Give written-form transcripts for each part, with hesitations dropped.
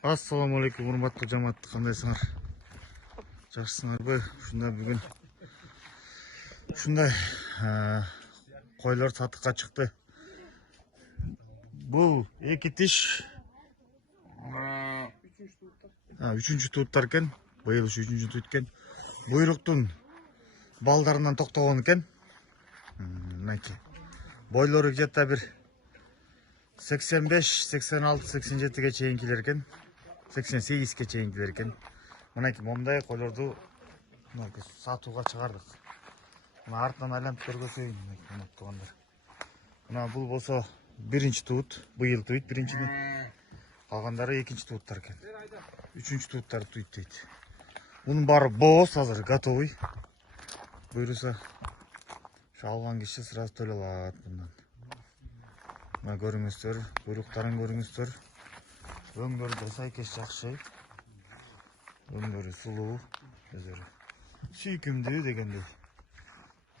Assalamu alaikum, урматтуу жамаат, кандайсыңар? Жакшысыңарбы? Ушундай бүгүн ушундай койлор сатыкка чыкты. Бул эки тиш 3-чү туттар экен. Быйыл ушу 3-чү тут экен. Буйруктун балдарынан токтогон экен. Мынакей. Бойлору где-то бир 85, 86, 87-ге чейинкилер экен. 88-ге чейинкилер экен. Мынакей мондай койлорду сатууга чыгардык. Мына артынан айлантып көргөзөйүн, мына туугандар. Мына бул болсо биринчи туут, быйыл туйт биринчини. Калгандары экинчи тууттар экен. 3-чү тууттар туйт дейт. Мунун баары бооз азыр, готовый. Буйруса ошо алган киши сразу төлөй алат мындан. Мына көрүңүздөр, буйруктарын көрүңүздөр. Өңдөрү да сайкеш жакшы. Өңдөрү сулуу, өзүрү сүйкүмдүү дегендей.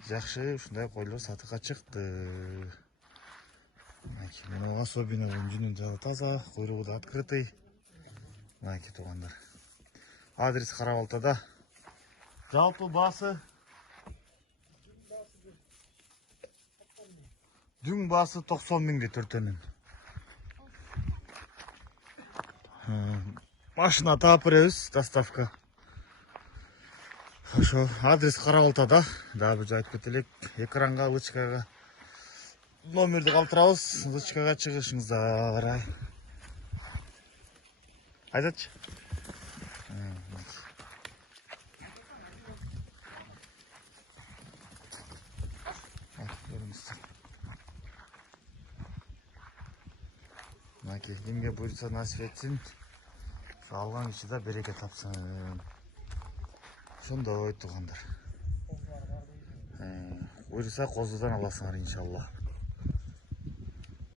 Жакшы, ушундай койлор сатыкка чыкты. Мына особенно жүнүн жагы таза, куйругу да открытый. Мынакей туугандар. Адрес Карабалтада. Жалпы баасы дүң баасы 90 миң дейт төртөнүн. Машина таап беребиз, доставка. Ошо адрес Карабалтада. Дагы бир айтып кетелик, экранга, лычкага номерди калтырабыз, лычкага чыгышыңыздар. Айтачы. Мынакей, кимге буйрса насип этсин. Алган киши да береке тапсын. Ошондой туугандар. Буйрса козудан аласыңар иншалла.